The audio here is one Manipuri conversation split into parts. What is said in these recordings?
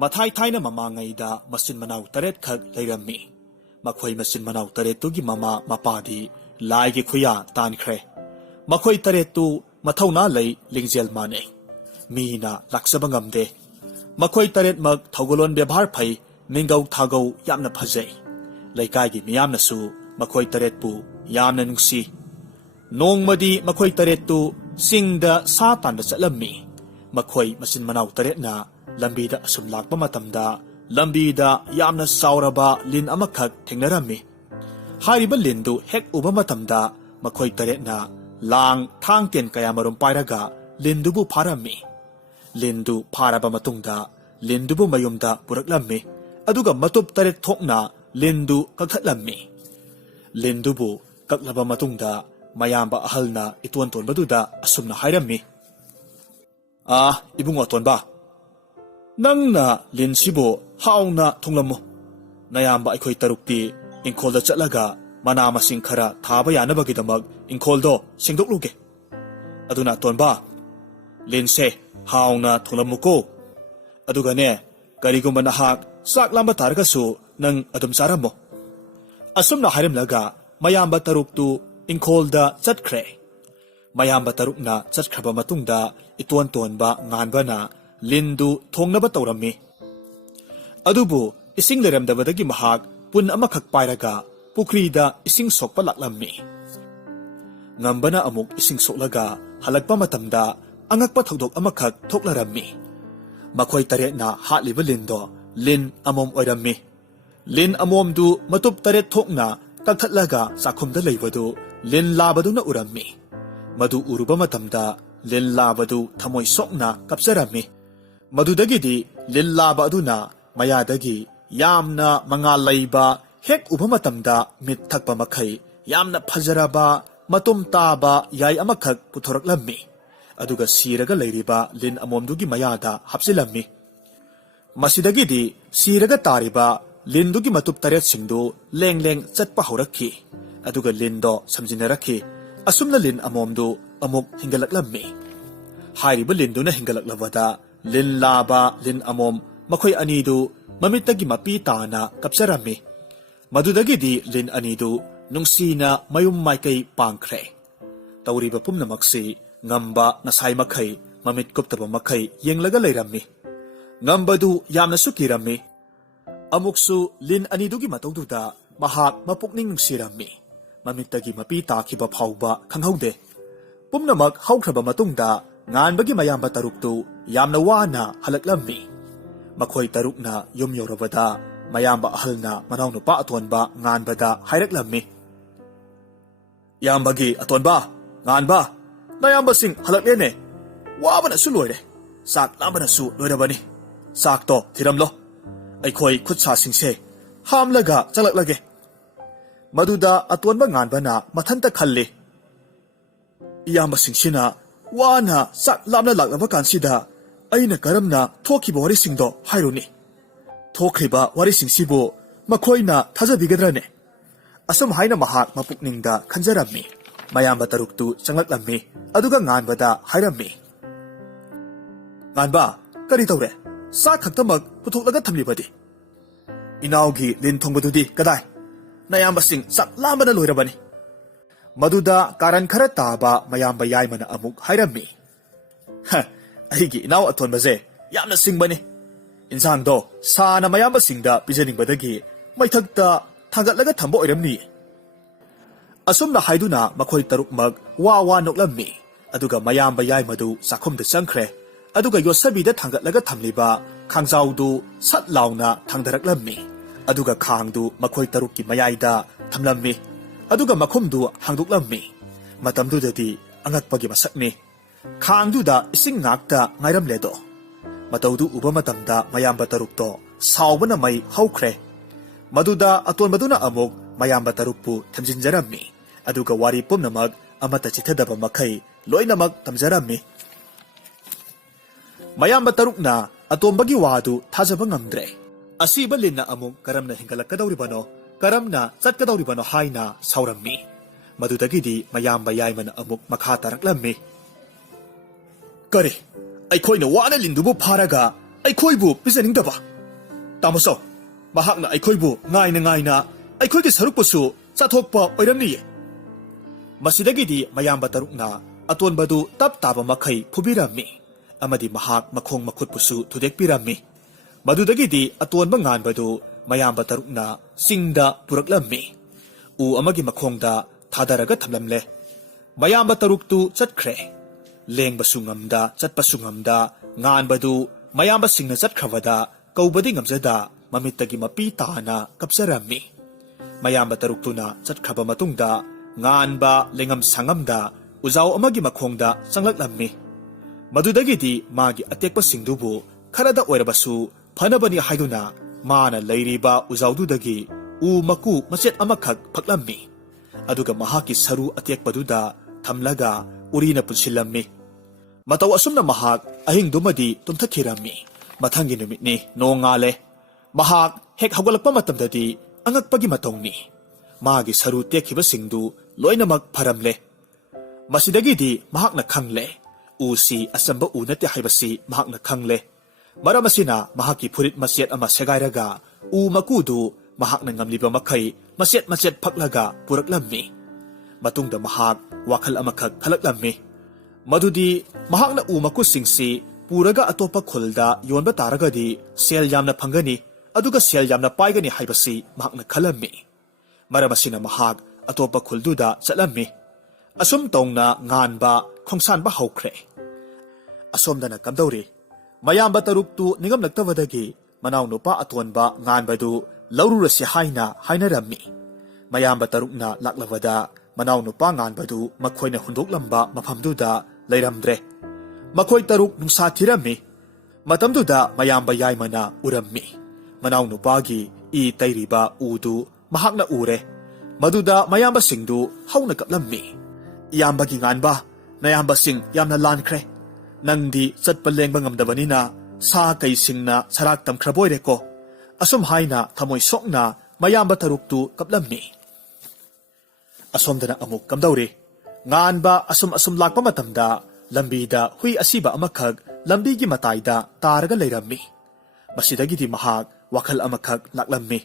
Mathai thaina mamangayda masin manaw taret khak layrammi. Makhoi masin manaw taretugi mama mapadi laigi khuya tankhre. Makhoi taretu mathawna lay lingjel mane. Mina laksabangam de. Makhoi taret mag thawgolon bebhar phai mingaw thagaw yamna phajay. Laykagi miyamna su makhoi taret pu yamna nungsi. Nongmadi makhoi taret tu singda sa tanda chalammi. Makhoi masin manaw taret na lambida asum lakpa matamda lambida yamna sauraba lin amakhak thengnarammi. Hariba lindu hek uba matamda makhoi taret na lang thang ten kayamarum pairaga lindubu pharammi. Lindu pharaba matungda lindubu mayumda puraklammi. Aduga matup taret thokna lindu kakhatlammi. Lindubu kaklaba matungda mayamba ahalna ituan tonbaduda asumna hairammi. Ibung atonba. Nangna linsibo hauna thonglammo. Nayamba aikoi tarukti ingkholda chatlaga mana masing khara thaba yanabagidamag ingkholdo singdokluge. Aduna tonba. Linse hauna thonglammuko. Adugane karigumba nahak sak lamba taragasu nang adum sarammo. Asumna hairamlaga mayamba taruktu ingkholda chatkre. Mayamba tarukna chatkraba matungda ituan tonba nganbana lindu thongnaba tawrammi. Adubu ising leramdabadagi mahak pun amakhak pairaga pukrida ising sokpa laklammi. Ngambana amuk ising soklaga halakpa matamda angakpa thokdok amakhak thoklarammi. Makhoi taret na hatliba lindo lin amom oirammi. Lin amom du matup taret thokna kakhatlaga sakhumda leibadu lin labadu na urammi. Madu uruba matamda lin labadu thamoi sokna kapsarammi. Madudagidi lin laba aduna mayadagi yamna mangal layba hek uba matamda mit thakpa makhai yamna phajaraba matum taba yai amakhak puthoraklammi. Aduga siraga layriba lin amomdugi mayada hapsilammi. Masidagidi siraga tariba lindugi matup taret singdu leng leng chatpa haurakhi. Aduga lindo samjinarakhi. Asumna lin amomdu amuk hingalaklammi. Hairiba linduna hingalaklabada lin laba lin amom makhoi anidu mamitagi mapi tana kapsarammi. Madudagidi lin anidu nungsina mayum maikay pangkre. Tawriba pumnamaksi ngamba nasay makhai mamit kuptaba makhai yenglaga layrammi. Ngambadu yamna sukirammi. Amuksu lin anidugi matawduda mahak mapukning nungsirammi. Mamitagi mapi takiba phawba khanghaude. Pumnamak hawkraba matungda nganbagi mayamba taruktu yamna wana halaklammi. Makhoi tarukna yum yorabada mayamba ahalna manawno pa atonba nganbada hairaklammi. Yambagi atonba nganba nayamba sing halaklene wabana su loire. Sak lambana su loirabani. Sakto thiramlo. Aikhoi khutsa singse hamlaga chalaklage. Maduda atonba nganbana mathanta khalli. Iyamba singsina wana sak lamna laklaba kansida aina karamna thokiba wari singdo hairuni. Thokriba wari singsibo makhoina thajabigadrane. Asam haina mahak mapukningda khanjarammi. Mayamba taruktu changaklammi. Aduga nganbada hairammi. Nganba kari tawre sak khaktamag puthoklaga thamlibadi. Inaugi lin thongbadudi kadai. Nayamba sing sak lambana loirabani. Maduda karan khara taba mayamba yaimana amuk hairammi. Aigi inaw atonbaze yamna singbani. Insangdo sana mayamba singda pijaningbadagi maithakta thagatlaga thamba oiramni. Asumna haiduna makhoi tarukmag wa noklammi. Aduga mayamba yaimadu sakhumda changkhre. Aduga yosabida thagatlaga thamliba khangjawdu sat launa thangdaraklammi. Aduga khangdu makhoi tarukki mayaida thamlammi. Aduga makhumdu hangduklammi. Matamdudadi angakpagi masakni. Khangduda ising ngakta ngairamledo. Matawdu uba matamda mayamba tarukto sawbana may hawkre. Maduda atonbaduna amuk mayamba tarukpu thamjinjarammi. Aduga wari pumnamag amata chithadaba makhai loinamag tamjarammi. Mayamba tarukna atombagi wadu thajaba ngamdre. Asiba linna amuk karamna hingalakadawribano karamna chatkadawribano haina saurammi. Madudagidi mayamba yaimana amuk makha taraklammi. Kare, aikhoina wana lindubu pharaga ꯑꯩꯈꯣꯏꯕꯨ ꯄꯤꯖꯅꯤꯡꯗꯕ? ꯇꯥꯃꯣꯆꯧ, ꯃꯍꯥꯛꯅ ꯑꯩꯈꯣꯏꯕꯨ ꯉꯥꯏꯅ ꯑꯩꯈꯣꯏꯒꯤ ꯁꯔꯨꯛꯄꯨꯁꯨ ꯆꯥꯊꯣꯛꯄ ꯑꯣꯏꯔꯝꯅꯤꯌꯦ꯫ ꯃꯁꯤꯗꯒꯤꯗꯤ ꯃꯌꯥꯝꯕ ꯇꯔꯨꯛꯅ ꯑꯇꯣꯟꯕꯗꯨ ꯇꯞ ꯇꯥꯕ ꯃꯈꯩ ꯐꯨꯕꯤꯔꯝꯃꯤ ꯑꯃꯗꯤ ꯃꯍꯥꯛ ꯃꯈꯣꯡ ꯃꯈꯨꯠꯄꯨꯁꯨ ꯊꯨꯗꯦꯛꯄꯤꯔꯝꯃꯤ꯫ ꯃꯗꯨꯗꯒꯤꯗꯤ ꯑꯇꯣꯟꯕ ꯉꯥꯟꯕꯗꯨ ꯃꯌꯥꯝꯕ ꯇꯔꯨꯛꯅ ꯆꯤꯡꯗ ꯄꯨꯔꯛꯂꯝꯃꯤ꯫ ꯎ ꯑꯃꯒꯤ ꯃꯈꯣꯡꯗ ꯊꯥꯗꯔꯒ ꯊꯝꯂꯝꯂꯦ꯫ ꯃꯌꯥꯝꯕ ꯇꯔꯨꯛꯇꯨ ꯆꯠꯈ꯭ꯔꯦ꯫ ꯂꯦꯡꯕꯁꯨ ꯉꯝꯗ ꯆꯠꯄꯁꯨ ꯉꯝꯗ ꯉꯥꯟꯕꯗꯨ ꯃꯌꯥꯝꯕꯁꯤꯡꯅ ꯆꯠꯈ꯭ꯔꯕꯗ ꯀꯧꯕꯗꯤ ꯉꯝꯖꯗ ꯃꯃꯤꯠꯇꯒꯤ ꯃꯄꯤ ꯇꯥꯅ ꯀꯞꯆꯔꯝꯃꯤ꯫ ꯃꯌꯥꯝꯕ ꯇꯔꯨꯛꯇꯨꯅ ꯆꯠꯈ꯭ꯔꯕ ꯃꯇꯨꯡꯗ ꯉꯥꯟꯕ ꯂꯩꯉꯝ ꯁꯪꯉꯝꯗ ꯎꯖꯥꯎ ꯑꯃꯒꯤ ꯃꯈꯣꯡꯗ ꯆꯪꯂꯛꯂꯝꯃꯤ꯫ ꯃꯗꯨꯗꯒꯤꯗꯤ ꯃꯥꯒꯤ ꯑꯇꯦꯛꯄꯁꯤꯡꯗꯨꯕꯨ ꯈꯔꯗ ꯑꯣꯏꯔꯕꯁꯨ ꯐꯅꯕꯅꯤ ꯍꯥꯏꯗꯨꯅ ꯃꯥꯅ ꯂꯩꯔꯤꯕ ꯎꯖꯥꯎꯗꯨꯗꯒꯤ ꯎ ꯃꯀꯨ ꯃꯆꯦꯠ ꯑꯃꯈꯛ ꯐꯛꯂꯝꯃꯤ꯫ ꯑꯗꯨꯒ ꯃꯍꯥꯛꯀꯤ ꯁꯔꯨ ꯑꯇꯦꯛꯄꯗꯨꯗ ꯊꯝꯂꯒ ꯎꯔꯤꯅ ꯄꯨꯟꯁꯤꯜꯂꯝꯃꯤ꯫ ꯃꯇꯧ ꯑꯁꯨꯝꯅ ꯃꯍꯥꯛ ꯑꯍꯤꯡꯗꯨꯃꯗꯤ ꯇꯨꯝꯊꯈꯤꯔꯝꯃꯤ꯫ ꯃꯊꯪꯒꯤ ꯅꯨꯃꯤꯠꯅꯤ, ꯅꯣꯡꯉꯥꯜꯂꯦ꯫ ꯃꯍꯥꯛ ꯍꯦꯛ ꯍꯧꯒꯠꯂꯛꯄ ꯃꯇꯝꯗꯗꯤ ꯑꯉꯛꯄꯒꯤ ꯃꯇꯧꯅꯤ꯫ ꯃꯥꯒꯤ ꯁꯔꯨ ꯇꯦꯛꯈꯤꯕꯁꯤꯡꯗꯨ ꯂꯣꯏꯅꯃꯛ ꯐꯔꯝꯂꯦ꯫ ꯃꯁꯤꯗꯒꯤꯗꯤ ꯃꯍꯥꯛꯅ ꯈꯪꯂꯦ, ꯎꯁꯤ ꯑꯆꯝꯕ ꯎ ꯅꯠꯇꯦ ꯍꯥꯏꯕꯁꯤ ꯃꯍꯥꯛꯅ ꯈꯪꯂꯦ꯫ ꯃꯔꯝ ꯑꯁꯤꯅ ꯃꯍꯥꯛꯀꯤ ꯐꯨꯔꯤꯠ ꯃꯆꯦꯠ ꯑꯃ ꯁꯦꯒꯥꯏꯔꯒ ꯎ ꯃꯀꯨꯗꯨ ꯃꯍꯥꯛꯅ ꯉꯝꯂꯤꯕ ꯃꯈꯩ ꯃꯆꯦꯠ ꯃꯆꯦꯠ ꯐꯛꯂꯒ ꯄꯨꯔꯛꯂꯝꯃꯤ꯫ ꯃꯇꯨꯡꯗ ꯃꯍꯥꯛ ꯋꯥꯈꯜ ꯑꯃꯈꯛ ꯈꯜꯂꯛꯂꯝꯃꯤ꯫ ꯃꯗꯨꯗꯤ ꯃꯍꯥꯛꯅ ꯎ ꯃꯀꯨꯁꯤꯡꯁꯤ ꯄꯨꯔꯒ ꯑꯇꯣꯞꯄ ꯈꯨꯜꯗ ꯌꯣꯟꯕ ꯇꯥꯔꯒꯗꯤ ꯁꯦꯜ ꯌꯥꯝꯅ ꯐꯪꯒꯅꯤ, ꯑꯗꯨꯒ ꯁꯦꯜ ꯌꯥꯝꯅ ꯄꯥꯏꯒꯅꯤ ꯍꯥꯏꯕꯁꯤ ꯃꯍꯥꯛꯅ ꯈꯜꯂꯝꯃꯤ꯫ ꯃꯔꯝ ꯑꯁꯤꯅ ꯃꯍꯥꯛ ꯑꯇꯣꯞꯄ ꯈꯨꯜꯗꯨꯗ ꯆꯠꯂꯝꯃꯤ꯫ ꯑꯁꯨꯝ ꯇꯧꯅ ꯉꯥꯟꯕ ꯈꯣꯡꯁꯥꯟꯕ ꯍꯧꯈ꯭ꯔꯦ꯫ ꯑꯁꯣꯝꯗꯅ ꯀꯝꯗꯧꯔꯤ? ꯃꯌꯥꯝꯕ ꯇꯔꯨꯛꯇꯨ ꯅꯤꯡꯉꯝꯂꯛꯇꯕꯗꯒꯤ ꯃꯅꯥꯎꯅꯨꯄꯥ ꯑꯇꯣꯟꯕ ꯉꯥꯟꯕꯗꯨ ꯂꯧꯔꯨꯔꯁꯤ ꯍꯥꯏꯅ ꯍꯥꯏꯅꯔꯝꯃꯤ꯫ ꯃꯌꯥꯝꯕ ꯇꯔꯨꯛꯅ ꯂꯥꯛꯂꯕꯗ ꯃꯅꯥꯎꯅꯨꯄꯥ ꯉꯥꯟꯕꯗꯨ ꯃꯈꯣꯏꯅ ꯍꯨꯟꯗꯣꯛꯂꯝꯕ ꯃꯐꯝꯗꯨꯗ ꯂꯩꯔꯝꯗ꯭ꯔꯦ꯫ ꯃꯈꯣꯏ ꯇꯔꯨꯛ ꯅꯨꯡꯁꯥ ꯊꯤꯔꯝꯃꯤ꯫ ꯃꯇꯝꯗꯨꯗ ꯃꯌꯥꯝꯕ ꯌꯥꯏꯃꯅ ꯎꯔꯝꯃꯤ꯫ ꯃꯅꯥꯎꯅꯨꯄꯥꯒꯤ ꯏ ꯇꯩꯔꯤꯕ ꯎꯗꯨ ꯃꯍꯥꯛꯅ ꯎꯔꯦ꯫ ꯃꯗꯨꯗ ꯃꯌꯥꯝꯕꯁꯤꯡꯗꯨ ꯍꯧꯅ ꯀꯞꯂꯝꯃꯤ꯫ ꯏꯌꯥꯝꯕꯒꯤ ꯉꯥꯟꯕ, ꯅꯌꯥꯝꯕꯁꯤꯡ ꯌꯥꯝꯅ ꯂꯥꯟꯈ꯭ꯔꯦ꯫ ꯅꯪꯗꯤ ꯆꯠꯄ ꯂꯦꯡꯕ ꯉꯝꯗꯕꯅꯤꯅ ꯁꯥ ꯀꯩꯁꯤꯡꯅ ꯁꯔꯥꯛ ꯇꯝꯈ꯭ꯔꯕꯣꯏꯔꯦꯀꯣ꯫ ꯑꯁꯨꯝ ꯍꯥꯏꯅ ꯊꯃꯣꯏ ꯁꯣꯛꯅ ꯃꯌꯥꯝꯕ ꯇꯔꯨꯛꯇꯨ ꯀꯞꯂꯝꯃꯤ꯫ ꯑꯁꯣꯝꯗꯅ ꯑꯃꯨꯛ ꯀꯝꯗꯧꯔꯤ? ꯉꯥꯟꯕ ꯑꯁꯨꯝ ꯂꯥꯛꯄ ꯃꯇꯝꯗ ꯂꯝꯕꯤꯗ ꯍꯨꯏ ꯑꯁꯤꯕ ꯑꯃꯈꯛ ꯂꯝꯕꯤꯒꯤ ꯃꯇꯥꯏꯗ ꯇꯥꯔꯒ ꯂꯩꯔꯝꯃꯤ꯫ ꯃꯁꯤꯗꯒꯤꯗꯤ ꯃꯍꯥꯛ ꯋꯥꯈꯜ ꯑꯃꯈꯛ ꯂꯥꯛꯂꯝꯃꯤ꯫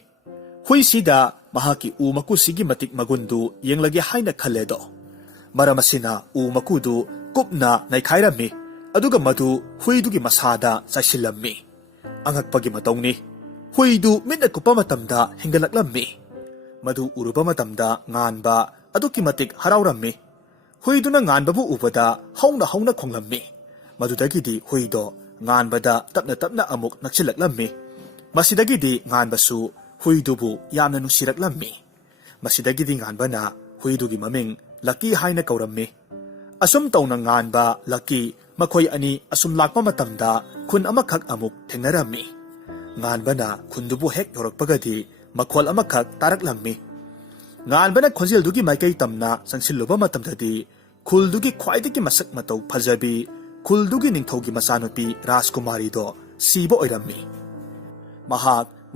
ꯍꯨꯏꯁꯤꯗ ꯃꯍꯥꯛꯀꯤ ꯎ ꯃꯀꯨꯁꯤꯒꯤ ꯃꯇꯤꯛ ꯃꯒꯨꯟꯗꯨ ꯌꯦꯡꯂꯒꯦ ꯍꯥꯏꯅ ꯈꯜꯂꯦꯗꯣ꯫ ꯃꯔꯝ ꯑꯁꯤꯅ ꯎ ꯃꯀꯨꯗꯨ ꯀꯨꯞꯅ ꯅꯩꯈꯥꯏꯔꯝꯃꯤ, ꯑꯗꯨꯒ ꯃꯗꯨ ꯍꯨꯏꯗꯨꯒꯤ ꯃꯁꯥꯗ ꯆꯥꯏꯁꯤꯜꯂꯝꯃꯤ꯫ ꯑꯉꯛꯄꯒꯤ ꯃꯇꯧꯅꯤ꯫ ꯍꯨꯏꯗꯨ ꯃꯤꯠꯅ ꯀꯨꯞꯄ ꯃꯇꯝꯗ ꯍꯦꯟꯒꯠꯂꯛꯂꯝꯃꯤ꯫ ꯃꯗꯨ ꯎꯔꯨꯕ ꯃꯇꯝꯗ ꯉꯥꯟꯕ ꯑꯗꯨꯛꯀꯤ ꯃꯇꯤꯛ ꯍꯔꯥꯎꯔꯝꯃꯤ꯫ ꯍꯨꯏꯗꯨꯅ ꯉꯥꯟꯕꯕꯨ ꯎꯕꯗ ꯍꯧꯅ ꯈꯣꯡꯂꯝꯃꯤ꯫ ꯃꯗꯨꯗꯒꯤꯗꯤ ꯍꯨꯏꯗꯣ ꯉꯥꯟꯕꯗ ꯇꯞꯅ ꯇꯞꯅ ꯑꯃꯨꯛ ꯅꯛꯁꯤꯜꯂꯛꯂꯝꯃꯤ꯫ ꯃꯁꯤꯗꯒꯤꯗꯤ ꯉꯥꯟꯕꯁꯨ ꯍꯨꯏꯗꯨꯕꯨ ꯌꯥꯝꯅ ꯅꯨꯡꯁꯤꯔꯛꯂꯝꯃꯤ꯫ ꯃꯁꯤꯗꯒꯤꯗꯤ ꯉꯥꯟꯕꯅ ꯍꯨꯏꯗꯨꯒꯤ ꯃꯃꯤꯡ ꯂꯛꯀꯤ ꯍꯥꯏꯅ ꯀꯧꯔꯝꯃꯤ꯫ ꯑꯁꯨꯝ ꯇꯧꯅ ꯉꯥꯟꯕ, ꯂꯛꯀꯤ ꯃꯈꯣꯏ ꯑꯅꯤ ꯑꯁꯨꯝ ꯂꯥꯛꯄ ꯃꯇꯝꯗ ꯈꯨꯟ ꯑꯃꯈꯛ ꯑꯃꯨꯛ ꯊꯦꯡꯅꯔꯝꯃꯤ꯫ ꯉꯥꯟꯕꯅ ꯈꯨꯟꯗꯨꯕꯨ ꯍꯦꯛ ꯌꯧꯔꯛꯄꯒꯗꯤ ꯃꯈꯣꯜ ꯑꯃꯈꯛ ꯇꯥꯔꯛꯂꯝꯃꯤ꯫ ꯉꯥꯟꯕꯅ ꯈꯣꯟꯖꯦꯜꯗꯨꯒꯤ ꯃꯥꯏꯀꯩ ꯇꯝꯅ ꯆꯪꯁꯤꯜꯂꯨꯕ ꯃꯇꯝꯗꯗꯤ ꯈꯨꯜꯗꯨꯒꯤ ꯈ꯭ꯋꯥꯏꯗꯒꯤ ꯃꯁꯛ ꯃꯇꯧ ꯐꯖꯕꯤ, ꯈꯨꯜꯗꯨꯒꯤ ꯅꯤꯡꯊꯧꯒꯤ ꯃꯆꯥꯅꯨꯄꯤ ꯔꯥꯖꯀꯨꯃꯥꯔꯤꯗꯣ ꯁꯤꯕ ꯑꯣꯏꯔꯝꯃꯤ꯫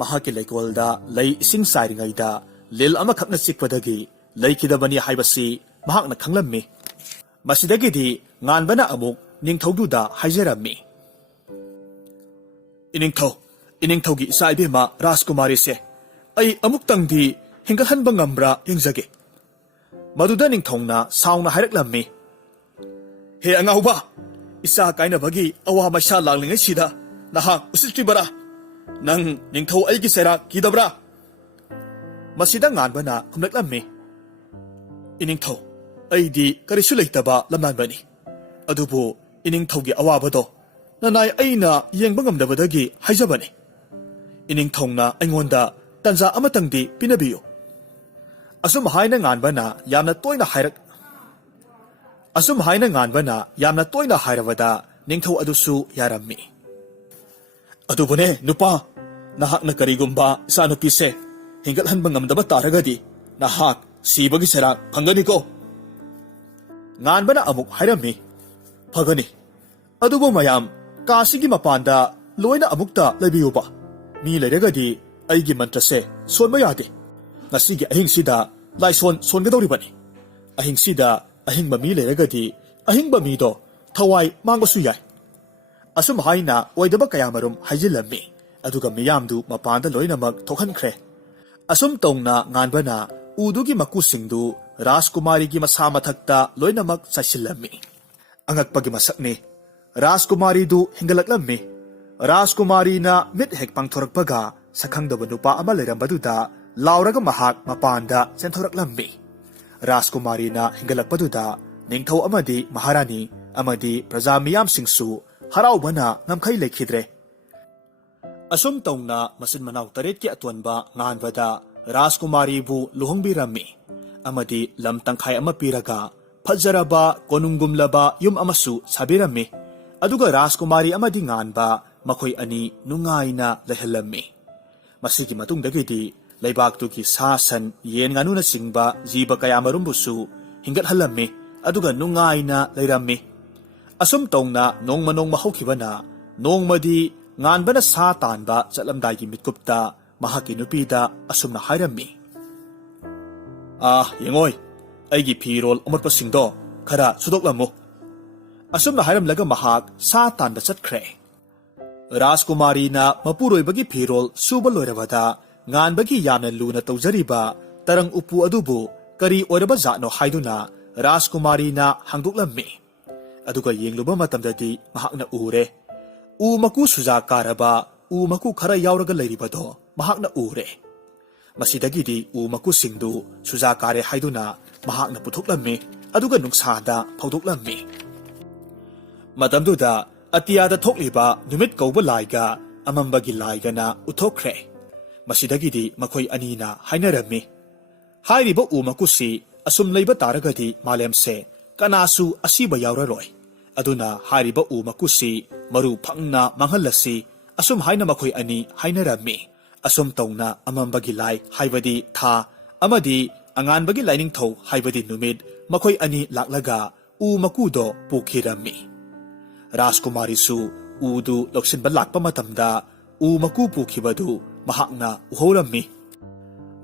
ꯃꯍꯥꯛꯀꯤ ꯂꯩꯀꯣꯜꯗ ꯂꯩ ꯏꯁꯤꯡ ꯆꯥꯏꯔꯤꯉꯩꯗ ꯂꯤꯜ ꯑꯃꯈꯛꯅ ꯆꯤꯛꯄꯗꯒꯤ ꯂꯩꯈꯤꯗꯕꯅꯤ ꯍꯥꯏꯕꯁꯤ ꯃꯍꯥꯛꯅ ꯈꯪꯂꯝꯃꯤ꯫ ꯃꯁꯤꯗꯒꯤꯗꯤ ꯉꯥꯟꯕꯅ ꯑꯃꯨꯛ ꯅꯤꯡꯊꯧꯗꯨꯗ ꯍꯥꯏꯖꯔꯝꯃꯤ꯫ ꯏꯅꯤꯡꯊꯧꯒꯤ ꯏꯆꯥ ꯏꯕꯦꯝꯃ ꯔꯥꯖꯀꯨꯃꯥꯔꯤꯁꯦ ꯑꯩ ꯑꯃꯨꯛꯇꯪꯗꯤ ꯍꯤꯡꯒꯠꯍꯟꯕ ꯉꯝꯕ꯭ꯔꯥ ꯌꯦꯡꯖꯒꯦ꯫ ꯃꯗꯨꯗ ꯅꯤꯡꯊꯧꯅ ꯁꯥꯎꯅ ꯍꯥꯏꯔꯛꯂꯝꯃꯤ꯫ ꯍꯦ ꯑꯉꯥꯎꯕ, ꯏꯆꯥ ꯀꯥꯏꯅꯕꯒꯤ ꯑꯋꯥ ꯃꯩꯁꯥ ꯂꯥꯛꯂꯤꯉꯩꯁꯤꯗ ꯅꯍꯥꯛ ꯎꯁꯤꯠꯇ꯭ꯔꯤꯕꯔꯥ? ꯅꯪ ꯅꯤꯡꯊꯧ ꯑꯩꯒꯤ ꯆꯩꯔꯥꯛ ꯀꯤꯗꯕ꯭ꯔꯥ? ꯃꯁꯤꯗ ꯉꯥꯟꯕꯅ ꯈꯨꯝꯂꯛꯂꯝꯃꯤ꯫ ꯏꯅꯤꯡꯊꯧ, ꯑꯩꯗꯤ ꯀꯔꯤꯁꯨ ꯂꯩꯇꯕ ꯂꯝꯂꯥꯟꯕꯅꯤ꯫ ꯑꯗꯨꯕꯨ ꯏꯅꯤꯡꯊꯧꯒꯤ ꯑꯋꯥꯕꯗꯣ ꯅꯅꯥꯏ ꯑꯩꯅ ꯌꯦꯡꯕ ꯉꯝꯗꯕꯗꯒꯤ ꯍꯥꯏꯖꯕꯅꯤ꯫ ꯏꯅꯤꯡꯊꯧꯅ ꯑꯩꯉꯣꯟꯗ ꯇꯟꯖꯥ ꯑꯃꯇꯪꯗꯤ ꯄꯤꯅꯕꯤꯌꯨ꯫ ꯑꯁꯨꯝ ꯍꯥꯏꯅ ꯉꯥꯟꯕꯅ ꯌꯥꯝꯅ ꯇꯣꯏꯅ ꯍꯥꯏꯔꯕꯗ ꯅꯤꯡꯊꯧ ꯑꯗꯨꯁꯨ ꯌꯥꯔꯝꯃꯤ꯫ ꯑꯗꯨꯕꯨꯅꯦ ꯅꯨꯄꯥ, ꯅꯍꯥꯛꯅ ꯀꯔꯤꯒꯨꯝꯕ ꯏꯆꯥꯅꯨꯄꯤꯁꯦ ꯍꯤꯡꯒꯠꯍꯟꯕ ꯉꯝꯗꯕ ꯇꯥꯔꯒꯗꯤ ꯅꯍꯥꯛ ꯁꯤꯕꯒꯤ ꯆꯩꯔꯥꯛ ꯐꯪꯒꯅꯤꯀꯣ꯫ ꯉꯥꯟꯕꯅ ꯑꯃꯨꯛ ꯍꯥꯏꯔꯝꯃꯤ꯫ ꯐꯒꯅꯤ, ꯑꯗꯨꯕꯨ ꯃꯌꯥꯝ ꯀꯥꯁꯤꯒꯤ ꯃꯄꯥꯟꯗ ꯂꯣꯏꯅ ꯑꯃꯨꯛꯇ ꯂꯩꯕꯤꯌꯨꯕ꯫ ꯃꯤ ꯂꯩꯔꯒꯗꯤ ꯑꯩꯒꯤ ꯃꯟꯇ꯭ꯔꯁꯦ ꯁꯣꯟꯕ ꯌꯥꯗꯦ꯫ ꯉꯁꯤꯒꯤ ꯑꯍꯤꯡꯁꯤꯗ ꯂꯥꯏꯁꯣꯟ ꯁꯣꯟꯒꯗꯧꯔꯤꯕꯅꯤ꯫ ꯑꯍꯤꯡꯁꯤꯗ ꯑꯍꯤꯡꯕ ꯃꯤ ꯂꯩꯔꯒꯗꯤ ꯑꯍꯤꯡꯕ ꯃꯤꯗꯣ ꯊꯋꯥꯏ ꯃꯥꯡꯕꯁꯨ ꯌꯥꯏ꯫ Asum haina oidaba kayamarum hajilami. Aduga miyamdu mapanda loinamak thokhankre. Asum tongna nganbana udugi makusingdu Rajkumari gi masa mathakta loinamak sasilami. Angakpagi masakni Rajkumari du hingalaklammi. Rajkumari na mit hek pangthorakpaga sakhangdaba nupa ama lerambaduda lauraga mahak mapanda senthoraklammi. Rajkumari na hingalakpaduda ningthau amadi maharani amadi praja miyam singsu haraubana ngamkhai lekhidre. Asum tongna masin manaw taret ki atwanba nganbada Rajkumari bu luhongbirami amadi lam tangkhai ama piraga Fajaraba konunggumlaba yum amasu sabirami. Aduga Rajkumari amadi nganba makoy ani nungay na lahalami. Masigi matungdagidi laybaktuki sasan yen nganu na singba jiba kaya marumbusu hinggat halami aduga nungay na layrami. Asum tong na nong manong mahokiba na nong madi nganba na satan ba sa lamdagi mitkupta mahakinupida asum na hayrami. Yengoy. Aigi pirol umurpasingdo kara sudoklamo. Asum na haramlaga mahak satan da satkre. Rajkumari na mapuroy bagi pirol subaloyrabada ngan bagi yamna luna tawzariba tarang upu adubu kari oraba zatno haiduna Rajkumari na hangduklammi. Aduga yengluba matamdadi mahak na ure. Umaku suja karaba umaku kara yauraga layribado mahak na ure. Masidagidi umaku singdu suja kare haiduna mahak na puthoklammi aduga nungsada phawdoklammi. Matamduda atiyada thokliba numit kauba laiga amambagi laiga na uthokre. Masidagidi makoy anina hainarami. Hairiba umakusi asum leiba taragadi malemse kanasu asiba yauraroy. Aduna hairiba umakusi maru phangna manghalasi asum haina makoy ani hainarami. Asum tongna amambagi lai haibadi tha amadi angan bagi lining thau haibadi numid makoy ani laklaga umakudo pukhirami. Rajkumari su udu loksinba lakpa matamda umaku pukhibadu mahakna uhorami.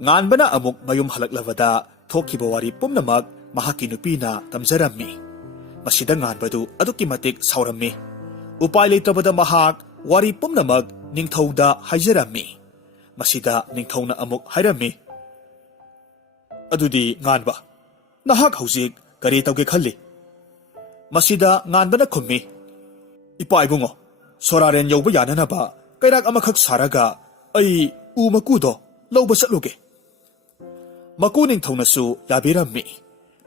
Nganbana amuk mayum halaklawada thokiba wari pumnamak mahakinupina tamzarami. Masida nganbadu aduki matik saurami. Upay leitabada mahak wari pumnamak ningthauda haijarami. Masida ningthawna amuk hairami. Adudi nganba nahak haujik kari tawge khalli. Masida nganbana khummi. Ipa ibungo soraren yauba yananaba kairak amakhak saraga ai umakudo lawba satluge. Makuning thawnasu yabirammi.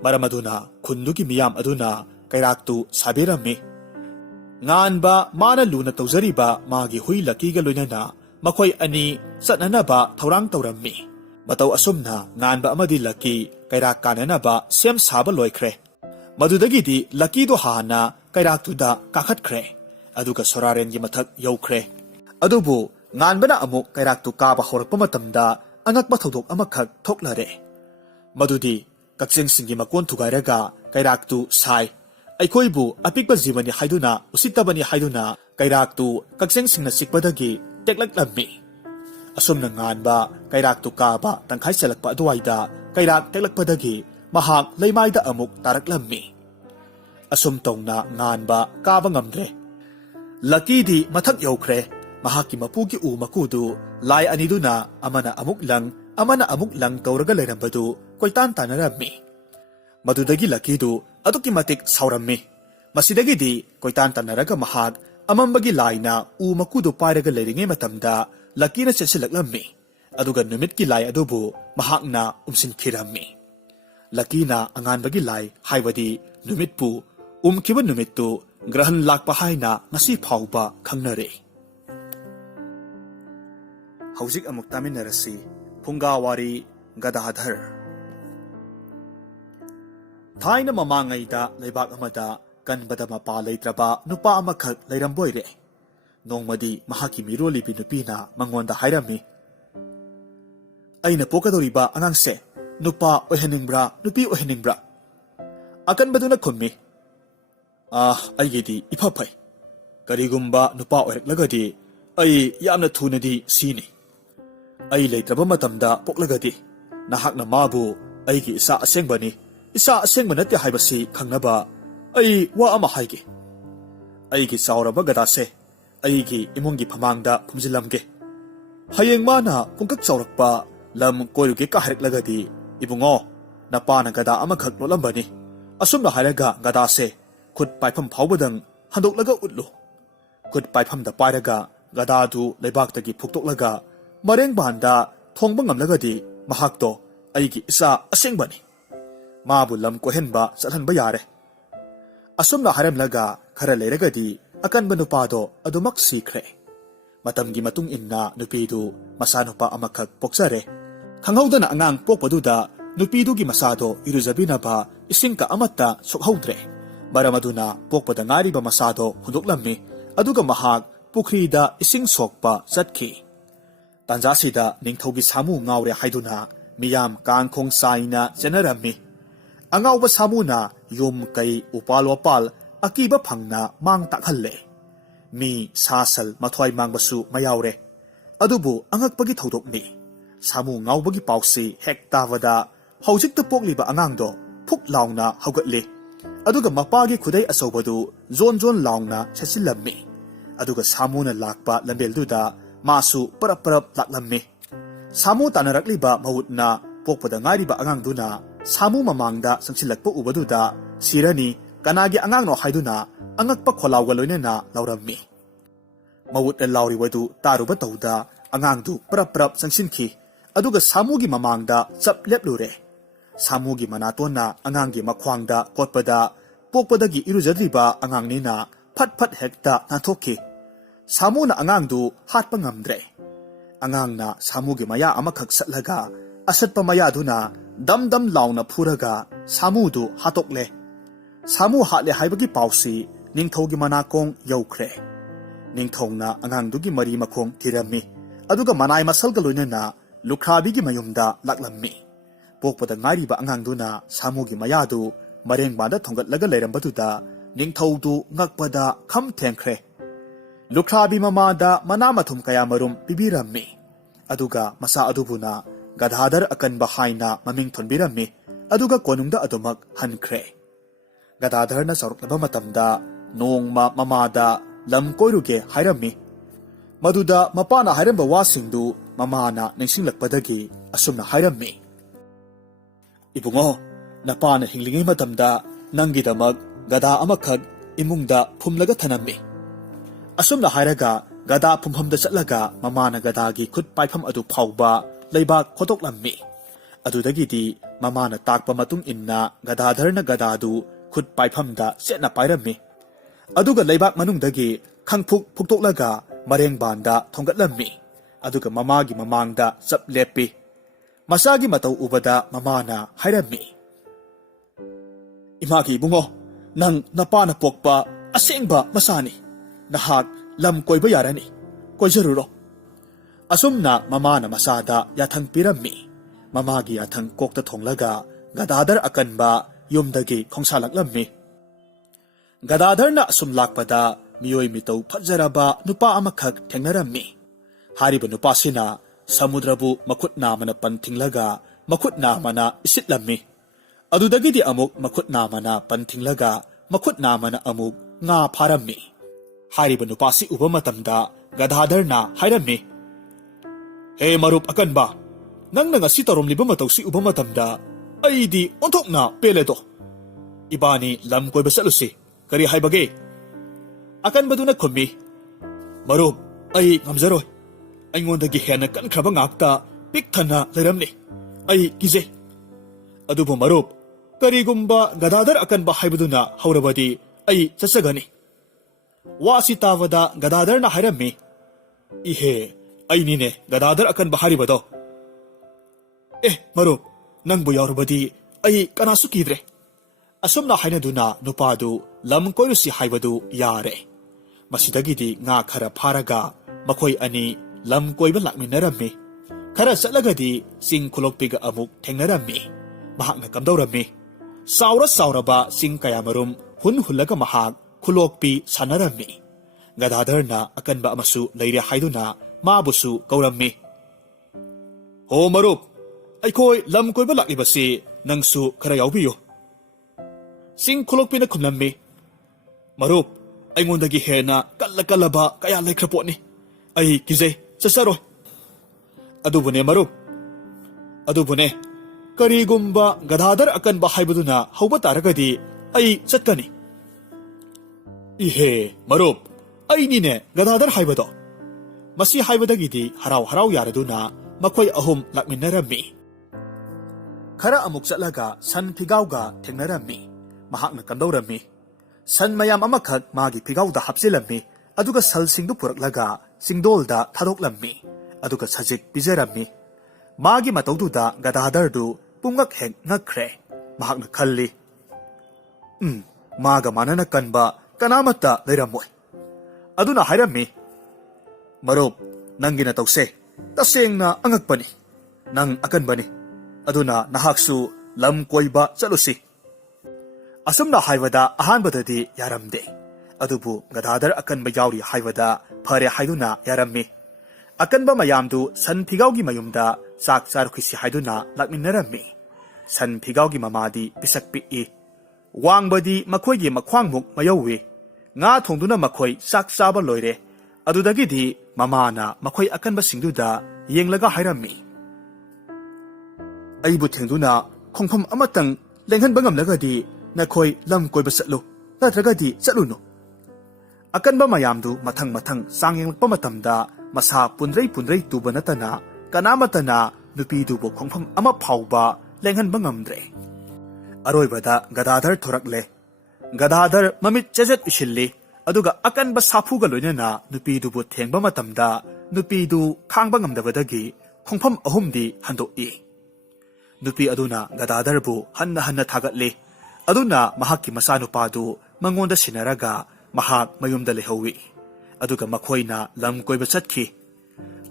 Maramaduna khundugi miyam aduna kairaktu sabirammi. Nganba mana luna tawzariba magi hui lakiga loinana makoy ani satnanaba thawrang tawrammi. Mataw asumna nganba amadi laki kairak kananaba sem saba loikre. Madudagidi laki do hana kairak tuda kakhatkre. Aduga soraren gi mathak yaukre. Adubu nganbana amuk kairak tu kaba horakpa matamda angakpa thawdok amakhak thoklare. Madudi kakjeng singi makon thugairaga kairak tu sai. Aikoibu apikba jibani haiduna usitabani haiduna kairak tu kakjeng singna sikpadagi teklaklammi. Asum na nganba kairak tu kaba tangkhai salakpa aduwaida kairak teklakpadagi mahak laymayda amuk taraklammi. Asum tongna nganba kaba ngamdre. Lakidi mathak yaukre mahaki mapugi umakudu lai aniduna amana amuk lang tauraga layrambadu koitan tanarammi. Madudagi lakidu aduki matik saurammi. Masidagidi koitan tanaraga mahak amambagi lai na umakudu pairaga layringe matamda lakina sensilaklammi. Aduga numit ki lai adubu mahakna umsinkhirammi. Lakina anganbagi lai haibadi numitpu umkiba numittu grahan lakpa haina ngasi phawba khangnare. Haujik amuk taminarasi Phungawari Gadadhar. Thaina mamangayda laybak amada kanbada mapa laytraba nupa amakhak layramboyre. Nongmadi mahaki miroli pinupina mangonda hairami. Aina pokadoriba angangse nupa oheningbra nupi oheningbra. Akan baduna khummi. Aigidi ipapay. Karigumba nupa oheklagadi ay yamna thunadi sini. Ay laytraba matamda poklagadi nahakna mabu aigi isa asengbani. Isa asengba nati haibasi khangnaba ay wa ama haigi. ꯑꯩꯒꯤ ꯆꯥꯎꯔꯕ ꯒꯗꯥꯁꯦ ꯑꯩꯒꯤ ꯏꯃꯨꯡꯒꯤ ꯐꯃꯥꯡꯗ ꯐꯨꯝꯖꯤꯜꯂꯝꯒꯦ ꯍꯌꯦꯡ ꯃꯥꯅ ꯄꯨꯡꯀꯛ ꯆꯥꯎꯔꯛꯄ ꯂꯝ ꯀꯣꯏꯔꯨꯒꯦ ꯀ ꯍꯥꯏꯔꯛꯂꯒꯗꯤ ꯏꯕꯨꯡꯉꯣ ꯅꯄꯥꯅ ꯒꯗꯥ ꯑꯃꯈꯛ ꯂꯣꯠꯂꯝꯕꯅꯤ ꯑꯁꯨꯝꯅ ꯍꯥꯏꯔꯒ ꯒꯗꯥꯁꯦ ꯈꯨꯠ ꯄꯥꯏꯐꯝ ꯐꯥꯎꯕꯗꯪ ꯍꯟꯗꯣꯛꯂꯒ ꯎꯠꯂꯨ ꯈꯨꯠ ꯄꯥꯏꯐꯝꯗ ꯄꯥꯏꯔꯒ ꯒꯗꯥꯗꯨ ꯂꯩꯕꯥꯛꯇꯒꯤ ꯐꯨꯛꯇꯣꯛꯂꯒ ꯃꯔꯦꯡꯕꯥꯟꯗ ꯊꯣꯡꯕ ꯉꯝꯂꯒꯗꯤ ꯃꯍꯥꯛꯇꯣ ꯑꯩꯒꯤ ꯏꯆꯥ ꯑꯁꯦꯡꯕꯅꯤ ꯃꯥꯕꯨ ꯂꯝ ꯀꯣꯏꯍꯟꯕ ꯆꯠꯍꯟꯕ ꯌꯥꯔꯦ ꯑꯁꯨꯝꯅ ꯍꯥꯏꯔꯝꯂꯒ ꯈꯔ ꯂꯩꯔꯒꯗꯤ ꯑꯀꯟꯕ ꯅꯨꯄꯥꯗꯣ ꯑꯗꯨꯃꯛ ꯁꯤꯈ꯭ꯔꯦ ꯃꯇꯝꯒꯤ ꯃꯇꯨꯡ ꯏꯟꯅ ꯅꯨꯄꯤꯗꯨ ꯃꯆꯥꯅꯨꯄꯥ ꯑꯃꯈꯛ ꯄꯣꯛꯆꯔꯦ ꯈꯪꯍꯧꯗꯅ ꯑꯉꯥꯡ ꯄꯣꯛꯄꯗꯨꯗ ꯅꯨꯄꯤꯗꯨꯒꯤ ꯃꯆꯥꯗꯣ ꯏꯔꯨꯖꯕꯤꯅꯕ ꯏꯁꯤꯡꯀ ꯑꯃꯠꯇ ꯁꯣꯛꯍꯧꯗ꯭ꯔꯦ ꯃꯔꯝ ꯑꯗꯨꯅ ꯄꯣꯛꯄꯗ ꯉꯥꯏꯔꯤꯕ ꯃꯆꯥꯗꯣ ꯍꯨꯟꯗꯣꯛꯂꯝꯃꯤ ꯑꯗꯨꯒ ꯃꯍꯥꯛ ꯄꯨꯈ꯭ꯔꯤꯗ ꯏꯁꯤꯡ ꯁꯣꯛꯄ ꯆꯠꯈꯤ ꯇꯥꯟꯖꯥꯁꯤꯗ ꯅꯤꯡꯊꯧꯒꯤ ꯁꯥꯃꯨ ꯉꯥꯎꯔꯦ ꯍꯥꯏꯗꯨꯅ ꯃꯤꯌꯥꯝ ꯀꯥꯡꯈꯣꯡ ꯆꯥꯏꯅ ꯆꯦꯟꯅꯔꯝꯃꯤ ꯑꯉꯥꯎꯕ ꯁꯥꯃꯨꯅ ꯌꯨꯝ ꯀꯩ ꯎꯄꯥꯜ ꯋꯥꯄꯥꯜ ꯑꯀꯤꯕ ꯐꯪꯅ ꯃꯥꯡ ꯇꯥꯛꯍꯜꯂꯦ ꯃꯤ ꯁꯥ ꯁꯜ ꯃꯊ꯭ꯋꯥꯏ ꯃꯥꯡꯕꯁꯨ ꯃꯌꯥꯎꯔꯦ ꯑꯗꯨꯕꯨ ꯑꯉꯛꯄꯒꯤ ꯊꯧꯗꯣꯛꯅꯤ ꯁꯥꯃꯨ ꯉꯥꯎꯕꯒꯤ ꯄꯥꯎꯁꯤ ꯍꯦꯛ ꯇꯥꯕꯗ ꯍꯧꯖꯤꯛꯇ ꯄꯣꯛꯂꯤꯕ ꯑꯉꯥꯡꯗꯣ ꯐꯨꯛ ꯂꯥꯎꯅ ꯍꯧꯒꯠꯂꯤ ꯑꯗꯨꯒ ꯃꯄꯥꯒꯤ ꯈꯨꯗꯩ ꯑꯆꯧꯕꯗꯨ ꯖꯣꯟ ꯖꯣꯟ ꯂꯥꯎꯅ ꯁꯦꯠꯆꯤꯜꯂꯝꯃꯤ ꯑꯗꯨꯒ ꯁꯥꯃꯨꯅ ꯂꯥꯛꯄ ꯂꯝꯕꯦꯜꯗꯨꯗ ꯃꯥꯁꯨ ꯄꯔꯞ ꯄꯔꯞ ꯂꯥꯛꯂꯝꯃꯤ ꯁꯥꯃꯨ ꯇꯥꯟꯅꯔꯛꯂꯤꯕ ꯃꯍꯨꯠꯅ ꯄꯣꯛꯄꯗ ꯉꯥꯏꯔꯤꯕ ꯑꯉꯥꯡꯗꯨꯅ ꯁꯥꯃꯨ ꯃꯃꯥꯡꯗ ꯆꯪꯁꯤꯜꯂꯛꯄ ꯎꯕꯗꯨꯗ ꯁꯤꯔꯅꯤ ꯀꯅꯥꯒꯤ ꯑꯉꯥꯡꯅꯣ ꯍꯥꯏꯗꯨꯅ ꯑꯉꯛꯄ ꯈꯣꯜꯂꯥꯎꯒ ꯂꯣꯏꯅꯅ ꯂꯥꯎꯔꯝꯃꯤ ꯃꯋꯨꯠꯅ ꯂꯥꯎꯔꯤꯕꯗꯨ ꯇꯥꯔꯨꯕ ꯇꯧꯗ ꯑꯉꯥꯡꯗꯨ ꯄꯔꯞ ꯄꯔꯞ ꯆꯪꯁꯤꯟꯈꯤ ꯑꯗꯨꯒ ꯁꯥꯃꯨꯒꯤ ꯃꯃꯥꯡꯗ ꯆꯞ ꯂꯦꯞꯂꯨꯔꯦ ꯁꯥꯃꯨꯒꯤ ꯃꯅꯥꯇꯣꯟꯅ ꯑꯉꯥꯡꯒꯤ ꯃꯈ꯭ꯋꯥꯡꯗ ꯀꯣꯠꯄꯗ ꯄꯣꯛꯄꯗꯒꯤ ꯏꯔꯨꯖꯗ꯭ꯔꯤꯕ ꯑꯉꯥꯡꯅꯤꯅ ꯐꯠ ꯐꯠ ꯍꯦꯛꯇ ꯅꯥꯟꯊꯣꯛꯈꯤ ꯁꯥꯃꯨꯅ ꯑꯉꯥꯡꯗꯨ ꯍꯥꯠꯄ ꯉꯝꯗ꯭ꯔꯦ ꯑꯉꯥꯡꯅ ꯁꯥꯃꯨꯒꯤ ꯃꯌꯥ ꯑꯃꯈꯛ ꯁꯠꯂꯒ ꯑꯁꯠꯄ ꯃꯌꯥꯗꯨꯅ ꯗꯝ ꯗꯝ ꯂꯥꯎꯅ ꯐꯨꯔꯒ ꯁꯥꯃꯨꯗꯨ ꯍꯥꯠꯇꯣꯛꯂꯦ ꯁꯥꯃꯨ ꯍꯥꯠꯂꯦ ꯍꯥꯏꯕꯒꯤ ꯄꯥꯎꯁꯤ ꯅꯤꯡꯊꯧꯒꯤ ꯃꯅꯥꯀꯣꯡ ꯌꯧꯈ꯭ꯔꯦ ꯅꯤꯡꯊꯧꯅ ꯑꯉꯥꯡꯗꯨꯒꯤ ꯃꯔꯤ ꯃꯈꯣꯡ ꯊꯤꯔꯝꯃꯤ ꯑꯗꯨꯒ ꯃꯅꯥꯏ ꯃꯁꯜꯒ ꯂꯣꯏꯅꯅ ꯂꯨꯈ꯭ꯔꯥꯕꯤꯒꯤ ꯃꯌꯨꯝꯗ ꯂꯥꯛꯂꯝꯃꯤ ꯄꯣꯛꯄꯗ ꯉꯥꯏꯔꯤꯕ ꯑꯉꯥꯡꯗꯨꯅ ꯁꯥꯃꯨꯒꯤ ꯃꯌꯥꯗꯨ ꯃꯔꯦꯡꯕꯥꯟꯗ ꯊꯣꯡꯒꯠꯂꯒ ꯂꯩꯔꯝꯕꯗꯨꯗ ꯅꯤꯡꯊꯧꯗꯨ ꯉꯛꯄꯗ ꯈꯝ ꯊꯦꯡꯈ꯭ꯔꯦ ꯂꯨꯈ꯭ꯔꯥꯕꯤ ꯃꯃꯥꯗ ꯃꯅꯥ ꯃꯊꯨꯝ ꯀꯌꯥꯃꯔꯨꯝ ꯄꯤꯕꯤꯔꯝꯃꯤ ꯑꯗꯨꯒ ꯃꯆꯥ ꯑꯗꯨꯕꯨꯅ ꯒꯗꯥꯙꯔ ꯑꯀꯟꯕ ꯍꯥꯏꯅ ꯃꯃꯤꯡ ꯊꯣꯟꯕꯤꯔꯝꯃꯤ ꯑꯗꯨꯒ ꯀꯣꯅꯨꯡꯗ ꯑꯗꯨꯃꯛ ꯍꯟꯈ꯭ꯔꯦ ꯒꯗꯥꯙꯔꯅ ꯆꯥꯎꯔꯛꯂꯕ ꯃꯇꯝꯗ ꯅꯣꯡꯃ ꯃꯃꯥꯗ ꯂꯝ ꯀꯣꯏꯔꯨꯒꯦ ꯍꯥꯏꯔꯝꯃꯤ ꯃꯗꯨꯗ ꯃꯄꯥꯅ ꯍꯥꯏꯔꯝꯕ ꯋꯥꯁꯤꯡꯗꯨ ꯃꯃꯥꯅ ꯅꯤꯡꯁꯤꯡꯂꯛꯄꯗꯒꯤ ꯑꯁꯨꯝꯅ ꯍꯥꯏꯔꯝꯃꯤ ꯏꯕꯨꯡꯉꯣ ꯅꯄꯥꯅ ꯍꯤꯡꯂꯤꯉꯩ ꯃꯇꯝꯗ ꯅꯪꯒꯤꯗꯃꯛ ꯒꯗꯥ ꯑꯃꯈꯛ ꯏꯃꯨꯡꯗ ꯐꯨꯝꯂꯒ ꯊꯅꯝꯃꯤ ꯑꯁꯨꯝꯅ ꯍꯥꯏꯔꯒ ꯒꯗꯥ ꯐꯨꯝꯐꯝꯗ ꯆꯠꯂꯒ ꯃꯃꯥꯅ ꯒꯗꯥꯒꯤ ꯈꯨꯠ ꯄꯥꯏꯐꯝ ꯑꯗꯨ ꯐꯥꯎꯕ ꯂꯩꯕꯥꯛ ꯈꯣꯠꯇꯣꯛꯂꯝꯃꯤ ꯑꯗꯨꯗꯒꯤꯗꯤ ꯃꯃꯥꯅ ꯇꯥꯛꯄ ꯃꯇꯨꯡ ꯏꯟꯅ ꯒꯗꯥꯙꯔꯅ ꯒꯗꯥꯗꯨ ꯈꯨꯠ ꯄꯥꯏꯐꯝꯗ ꯆꯦꯠꯅ ꯄꯥꯏꯔꯝꯃꯤ ꯑꯗꯨꯒ ꯂꯩꯕꯥꯛ ꯃꯅꯨꯡꯗꯒꯤ ꯈꯪꯐꯨꯛ ꯐꯨꯛꯇꯣꯛꯂꯒ ꯃꯔꯦꯡꯕꯥꯟꯗ ꯊꯣꯡꯒꯠꯂꯝꯃꯤ ꯑꯗꯨꯒ ꯃꯃꯥꯒꯤ ꯃꯃꯥꯡꯗ ꯆꯞ ꯂꯦꯞꯄꯤ ꯃꯆꯥꯒꯤ ꯃꯇꯧ ꯎꯕꯗ ꯃꯃꯥꯅ ꯍꯥꯏꯔꯝꯃꯤ ꯏꯃꯥꯒꯤ ꯏꯕꯨꯡꯉꯣ ꯅꯪ ꯅꯄꯥꯅ ꯄꯣꯛꯄ ꯑꯁꯦꯡꯕ ꯃꯆꯥꯅꯤ ꯅꯍꯥꯛ ꯂꯝ ꯀꯣꯏꯕ ꯌꯥꯔꯅꯤ ꯀꯣꯏꯖꯔꯨꯔꯣ ꯑꯁꯨꯝꯅ ꯃꯃꯥꯅ ꯃꯆꯥꯗ ꯌꯥꯊꯪ ꯄꯤꯔꯝꯃꯤ ꯃꯃꯥꯒꯤ ꯌꯥꯊꯪ ꯀꯣꯛꯇ ꯊꯣꯡꯂꯒ ꯒꯗꯥꯙꯔ ꯑꯀꯟꯕ ꯌꯨꯝꯗꯒꯤ ꯈꯣꯡꯁꯥꯜꯂꯛꯂꯝꯃꯤ ꯒꯗꯥꯙꯔꯅ ꯑꯁꯨꯝ ꯂꯥꯛꯄꯗ ꯃꯤꯑꯣꯏ ꯃꯤꯇꯧ ꯐꯖꯔꯕ ꯅꯨꯄꯥ ꯑꯃꯈꯛ ꯊꯦꯡꯅꯔꯝꯃꯤ ꯍꯥꯏꯔꯤꯕ ꯅꯨꯄꯥꯁꯤꯅ ꯁꯃꯨꯗ꯭ꯔꯕꯨ ꯃꯈꯨꯠ ꯅꯥꯝꯃꯅ ꯄꯟꯊꯤꯡꯂꯒ ꯃꯈꯨꯠ ꯅꯥꯝꯃꯅ ꯏꯁꯤꯠꯂꯝꯃꯤ ꯑꯗꯨꯗꯒꯤꯗꯤ ꯑꯃꯨꯛ ꯃꯈꯨꯠ ꯅꯥꯝꯃꯅ ꯄꯟꯊꯤꯡꯂꯒ ꯃꯈꯨꯠ ꯅꯥꯝꯃꯅ ꯑꯃꯨꯛ ꯉꯥ ꯐꯥꯔꯝꯃꯤ ꯍꯥꯏꯔꯤꯕ ꯅꯨꯄꯥꯁꯤ ꯎꯕ ꯃꯇꯝꯗ ꯒꯗꯥꯙꯔꯅ ꯍꯥꯏꯔꯝꯃꯤ ꯍꯦ ꯃꯔꯨꯞ ꯑꯀꯟꯕ ꯅꯪꯅ ꯉꯁꯤ ꯇꯧꯔꯝꯂꯤꯕ ꯃꯇꯧꯁꯤ ꯎꯕ ꯃꯇꯝꯗ ꯑꯩꯗꯤ ꯑꯣꯟꯊꯣꯛꯅ ꯄꯦꯜꯂꯦꯗꯣ ꯏꯕꯥꯅꯤ ꯂꯝ ꯀꯣꯏꯕ ꯆꯠꯂꯨꯁꯤ ꯀꯔꯤ ꯍꯥꯏꯕꯒꯦ ꯑꯀꯟꯕꯗꯨꯅ ꯈꯨꯝꯃꯤ ꯃꯔꯨꯞ ꯑꯩ ꯉꯝꯖꯔꯣꯏ ꯑꯩꯉꯣꯟꯗꯒꯤ ꯍꯦꯟꯅ ꯀꯟꯈ꯭ꯔꯕ ꯉꯥꯛꯇ ꯄꯤꯛ ꯊꯟꯅ ꯂꯩꯔꯝꯂꯤ ꯑꯩ ꯀꯤꯖꯩ ꯑꯗꯨꯕꯨ ꯃꯔꯨꯞ ꯀꯔꯤꯒꯨꯝꯕ ꯒꯗꯥꯙꯔ ꯑꯀꯟꯕ ꯍꯥꯏꯕꯗꯨꯅ ꯍꯧꯔꯕꯗꯤ ꯑꯩ ꯆꯠꯆꯒꯅꯤ ꯋꯥꯁꯤ ꯇꯥꯕꯗ ꯒꯗꯥꯙꯔꯅ ꯍꯥꯏꯔꯝꯃꯤ ꯏꯍꯦ ꯑꯩꯅꯤꯅꯦ ꯒꯗꯥꯙꯔ ꯑꯀꯟꯕ ꯍꯥꯏꯔꯤꯕꯗꯣ ꯃꯔꯨꯞ ꯅꯪꯕꯨ ꯌꯥꯎꯔꯕꯗꯤ ꯑꯩ ꯀꯅꯥꯁꯨ ꯀꯤꯗ꯭ꯔꯦ ꯑꯁꯨꯝꯅ ꯍꯥꯏꯅꯗꯨꯅ ꯅꯨꯄꯥꯗꯨ ꯂꯝ ꯀꯣꯏꯔꯨꯁꯤ ꯍꯥꯏꯕꯗꯨ ꯌꯥꯔꯦ ꯃꯁꯤꯗꯒꯤꯗꯤ ꯉꯥ ꯈꯔ ꯐꯥꯔꯒ ꯃꯈꯣꯏ ꯑꯅꯤ ꯂꯝ ꯀꯣꯏꯕ ꯂꯥꯛꯃꯤꯟꯅꯔꯝꯃꯤ ꯈꯔ ꯆꯠꯂꯒꯗꯤ ꯆꯤꯡ ꯈꯨꯂꯣꯛꯄꯤꯒ ꯑꯃꯨꯛ ꯊꯦꯡꯅꯔꯝꯃꯤ ꯃꯍꯥꯛꯅ ꯀꯝꯗꯧꯔꯝꯃꯤ ꯆꯥꯎꯔꯕ ꯆꯤꯡ ꯀꯌꯥꯃꯔꯨꯝ ꯍꯨꯜꯂꯒ ꯃꯍꯥꯛ ꯈꯨꯂꯣꯛꯄꯤ ꯁꯥꯟꯅꯔꯝꯃꯤ ꯒꯗꯥꯙꯔꯅ ꯑꯀꯟꯕ ꯑꯃꯁꯨ ꯂꯩꯔꯦ ꯍꯥꯏꯗꯨꯅ ꯃꯥꯕꯨꯁꯨ ꯀꯧꯔꯝꯃꯤ ꯍꯣ ꯃꯔꯨꯞ ꯑꯩꯈꯣꯏ ꯂꯝ ꯀꯣꯏꯕ ꯂꯥꯛꯂꯤꯕꯁꯤ ꯅꯪꯁꯨ ꯈꯔ ꯌꯥꯎꯕꯤꯌꯨ ꯆꯤꯡ ꯈꯨꯂꯣꯛꯄꯤꯅ ꯈꯨꯝꯂꯝꯃꯤ ꯃꯔꯨꯞ ꯑꯩꯉꯣꯟꯗꯒꯤ ꯍꯦꯟꯅ ꯀꯜꯂꯕ ꯀꯌꯥ ꯂꯩꯈ꯭ꯔ ꯄꯣꯠꯅꯤ ꯑꯩ ꯀꯤꯖꯩ ꯆꯠꯆꯔꯣꯏ ꯑꯗꯨꯕꯨꯅꯦ ꯃꯔꯨꯞ ꯑꯗꯨꯕꯨꯅꯦ ꯀꯔꯤꯒꯨꯝꯕ ꯒꯗꯥꯙꯔ ꯑꯀꯟꯕ ꯍꯥꯏꯕꯗꯨꯅ ꯍꯧꯕ ꯇꯥꯔꯒꯗꯤ ꯑꯩ ꯆꯠꯀꯅꯤ ꯏꯍꯦ ꯃꯔꯨꯞ ꯑꯩꯅꯤꯅꯦ ꯒꯗꯥꯙꯔ ꯍꯥꯏꯕꯗꯣ ꯃꯁꯤ ꯍꯥꯏꯕꯗꯒꯤꯗꯤ ꯍꯔꯥꯎ ꯌꯥꯔꯗꯨꯅ ꯃꯈꯣꯏ ꯑꯍꯨꯝ ꯂꯥꯛꯃꯤꯟꯅꯔꯝꯃꯤ ꯈꯔ ꯑꯃꯨꯛ ꯆꯠꯂꯒ ꯁꯟ ꯐꯤꯒꯥꯎꯒ ꯊꯦꯡꯅꯔꯝꯃꯤ ꯃꯍꯥꯛꯅ ꯀꯝꯗꯧꯔꯝꯃꯤ ꯁꯟ ꯃꯌꯥꯝ ꯑꯃꯈꯛ ꯃꯥꯒꯤ ꯐꯤꯒꯥꯎꯗ ꯍꯥꯞꯆꯤꯜꯂꯝꯃꯤ ꯑꯗꯨꯒ ꯁꯜꯁꯤꯡꯗꯨ ꯄꯨꯔꯛꯂꯒ ꯆꯤꯡꯗꯣꯜꯗ ꯊꯥꯗꯣꯛꯂꯝꯃꯤ ꯑꯗꯨꯒ ꯁꯖꯤꯛ ꯄꯤꯖꯔꯝꯃꯤ ꯃꯥꯒꯤ ꯃꯇꯧꯗꯨꯗ ꯒꯗꯥꯙꯔꯗꯨ ꯄꯨꯡꯉꯛ ꯍꯦꯛ ꯉꯛꯈ꯭ꯔꯦ ꯃꯍꯥꯛꯅ ꯈꯜꯂꯤ ꯃꯥꯒ ꯃꯥꯟꯅꯅ ꯀꯟꯕ ꯀꯅꯥꯃꯠꯇ ꯂꯩꯔꯝꯃꯣꯏ ꯑꯗꯨꯅ ꯍꯥꯏꯔꯝꯃꯤ ꯃꯔꯨꯞ ꯅꯪꯒꯤ ꯅꯇꯧꯁꯦ ꯇꯁꯦꯡꯅ ꯑꯉꯛꯄꯅꯤ ꯅꯪ ꯑꯀꯟꯕꯅꯤ ꯑꯗꯨꯅ ꯅꯍꯥꯛꯁꯨ ꯂꯝ ꯀꯣꯏꯕ ꯆꯠꯂꯨꯁꯤ ꯑꯁꯨꯝꯅ ꯍꯥꯏꯕꯗ ꯑꯍꯥꯟꯕꯗꯗꯤ ꯌꯥꯔꯝꯗꯦ ꯑꯗꯨꯕꯨ ꯒꯗꯥꯙꯔ ꯑꯀꯟꯕ ꯌꯥꯎꯔꯤ ꯍꯥꯏꯕꯗ ꯐꯔꯦ ꯍꯥꯏꯗꯨꯅ ꯌꯥꯔꯝꯃꯤ ꯑꯀꯟꯕ ꯃꯌꯥꯝꯗꯨ ꯁꯟ ꯐꯤꯒꯥꯎꯒꯤ ꯃꯌꯨꯝꯗ ꯆꯥꯛ ꯆꯥꯔꯨꯈꯤꯁꯤ ꯍꯥꯏꯗꯨꯅ ꯂꯥꯛꯃꯤꯟꯅꯔꯝꯃꯤ ꯁꯟ ꯐꯤꯒꯥꯎꯒꯤ ꯃꯃꯥꯗꯤ ꯄꯤꯁꯛ ꯄꯤꯛꯏ ꯋꯥꯡꯕꯗꯤ ꯃꯈꯣꯏꯒꯤ ꯃꯈ꯭ꯋꯥꯡꯃꯨꯛ ꯃꯌꯧꯏ ꯉꯥ ꯊꯣꯡꯗꯨꯅ ꯃꯈꯣꯏ ꯆꯥꯛ ꯆꯥꯕ ꯂꯣꯏꯔꯦ ꯑꯗꯨꯗꯒꯤꯗꯤ ꯃꯃꯥꯅ ꯃꯈꯣꯏ ꯑꯀꯟꯕꯁꯤꯡꯗꯨꯗ ꯌꯦꯡꯂꯒ ꯍꯥꯏꯔꯝꯃꯤ ꯑꯩꯕꯨ ꯊꯦꯡꯗꯨꯅ ꯈꯣꯡꯐꯝ ꯑꯃꯇꯪ ꯂꯦꯡꯍꯟꯕ ꯉꯝꯂꯒꯗꯤ ꯅꯈꯣꯏ ꯂꯝ ꯀꯣꯏꯕ ꯆꯠꯂꯨ ꯅꯠꯇ꯭ꯔꯒꯗꯤ ꯆꯠꯂꯨꯅꯨ ꯑꯀꯟꯕ ꯃꯌꯥꯝꯗꯨ ꯃꯊꯪ ꯆꯥꯡ ꯌꯦꯡꯂꯛꯄ ꯃꯇꯝꯗ ꯃꯁꯥ ꯄꯨꯟꯗ꯭ꯔꯩ ꯇꯨꯕ ꯅꯠꯇꯅ ꯀꯅꯥꯃꯠꯇꯅ ꯅꯨꯄꯤꯗꯨꯕꯨ ꯈꯣꯡꯐꯝ ꯑꯃ ꯐꯥꯎꯕ ꯂꯦꯡꯍꯟꯕ ꯉꯝꯗ꯭ꯔꯦ ꯑꯔꯣꯏꯕꯗ ꯒꯗꯥꯙꯔ ꯊꯣꯔꯛꯂꯦ ꯒꯗꯥꯙꯔ ꯃꯃꯤꯠ ꯆꯦꯖꯦꯠ ꯎꯏꯁꯤꯜꯂꯤ ꯑꯗꯨꯒ ꯑꯀꯟꯕ ꯁꯥꯐꯨꯒ ꯂꯣꯏꯅꯅ ꯅꯨꯄꯤꯗꯨꯕꯨ ꯊꯦꯡꯕ ꯃꯇꯝꯗ ꯅꯨꯄꯤꯗꯨ ꯈꯥꯡꯕ ꯉꯝꯗꯕꯗꯒꯤ ꯈꯣꯡꯐꯝ ꯑꯍꯨꯝꯗꯤ ꯍꯟꯗꯣꯛꯏ ꯅꯨꯄꯤ ꯑꯗꯨꯅ ꯒꯗꯥꯙꯔꯕꯨ ꯍꯟꯅ ꯊꯥꯒꯠꯂꯤ ꯑꯗꯨꯅ ꯃꯍꯥꯛꯀꯤ ꯃꯆꯥꯅꯨꯄꯥꯗꯨ ꯃꯉꯣꯟꯗ ꯁꯤꯟꯅꯔꯒ ꯃꯍꯥꯛ ꯃꯌꯨꯝꯗ ꯂꯩꯍꯧꯏ ꯑꯗꯨꯒ ꯃꯈꯣꯏꯅ ꯂꯝ ꯀꯣꯏꯕ ꯆꯠꯈꯤ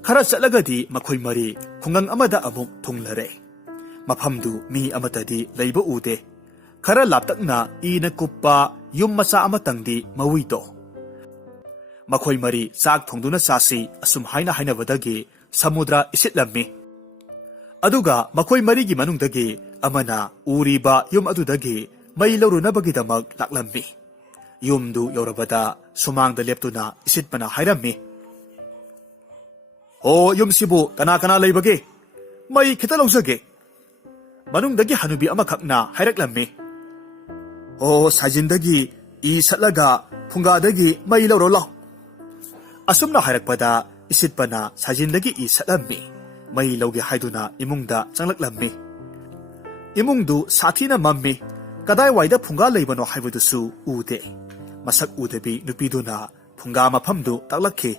ꯈꯔ ꯆꯠꯂꯒꯗꯤ ꯃꯈꯣꯏ ꯃꯔꯤ ꯈꯨꯡꯒꯪ ꯑꯃꯗ ꯑꯃꯨꯛ ꯊꯨꯡꯂꯔꯦ ꯃꯐꯝꯗꯨ ꯃꯤ ꯑꯃꯠꯇꯗꯤ ꯂꯩꯕ ꯎꯗꯦ ꯈꯔ ꯂꯥꯞꯇꯛꯅ ꯏꯅ ꯀꯨꯞꯄ ꯌꯨꯝ ꯃꯆꯥ ꯑꯃꯇꯪꯗꯤ ꯃꯋꯤꯗꯣ ꯃꯈꯣꯏ ꯃꯔꯤ ꯆꯥꯛ ꯊꯣꯡꯗꯨꯅ ꯆꯥꯁꯤ ꯑꯁꯨꯝ ꯍꯥꯏꯅꯕꯗꯒꯤ ꯁꯃꯨꯗ꯭ꯔ ꯏꯁꯤꯠꯂꯝꯃꯤ ꯑꯗꯨꯒ ꯃꯈꯣꯏ ꯃꯔꯤꯒꯤ ꯃꯅꯨꯡꯗꯒꯤ ꯑꯃꯅ ꯎꯔꯤꯕ ꯌꯨꯝ ꯑꯗꯨꯗꯒꯤ ꯃꯩ ꯂꯧꯔꯨꯅꯕꯒꯤꯗꯃꯛ ꯂꯥꯛꯂꯝꯃꯤ ꯌꯨꯝꯗꯨ ꯌꯧꯔꯕꯗ ꯁꯨꯃꯥꯡꯗ ꯂꯦꯞꯇꯨꯅ ꯏꯁꯤꯠꯄꯅ ꯍꯥꯏꯔꯝꯃꯤ ꯑꯣ ꯌꯨꯝꯁꯤꯕꯨ ꯀꯅꯥ ꯂꯩꯕꯒꯦ ꯃꯩ ꯈꯤꯇ ꯂꯧꯖꯒꯦ ꯃꯅꯨꯡꯗꯒꯤ ꯍꯅꯨꯕꯤ ꯑꯃꯈꯛꯅ ꯍꯥꯏꯔꯛꯂꯝꯃꯤ ꯑꯣ ꯁꯥꯏꯖꯤꯟꯗꯒꯤ ꯏ ꯁꯠꯂꯒ ꯐꯨꯡꯒꯥꯗꯒꯤ ꯃꯩ ꯂꯧꯔꯣ ꯂꯥꯎ ꯑꯁꯨꯝꯅ ꯍꯥꯏꯔꯛꯄꯗ ꯏꯁꯤꯠꯄꯅ ꯁꯥꯏꯖꯤꯟꯗꯒꯤ ꯏ ꯁꯠꯂꯝꯃꯤ ꯃꯩ ꯂꯧꯒꯦ ꯍꯥꯏꯗꯨꯅ ꯏꯃꯨꯡꯗ ꯆꯪꯂꯛꯂꯝꯃꯤ ꯏꯃꯨꯡꯗꯨ ꯁꯥꯊꯤꯅ ꯃꯝꯃꯤ ꯀꯗꯥꯏꯋꯥꯏꯗ ꯐꯨꯡꯒꯥ ꯂꯩꯕꯅꯣ ꯍꯥꯏꯕꯗꯨꯁꯨ ꯎꯗꯦ ꯃꯁꯛ ꯎꯗꯕꯤ ꯅꯨꯄꯤꯗꯨꯅ ꯐꯨꯡꯒꯥ ꯃꯐꯝꯗꯨ ꯇꯥꯛꯂꯛꯈꯤ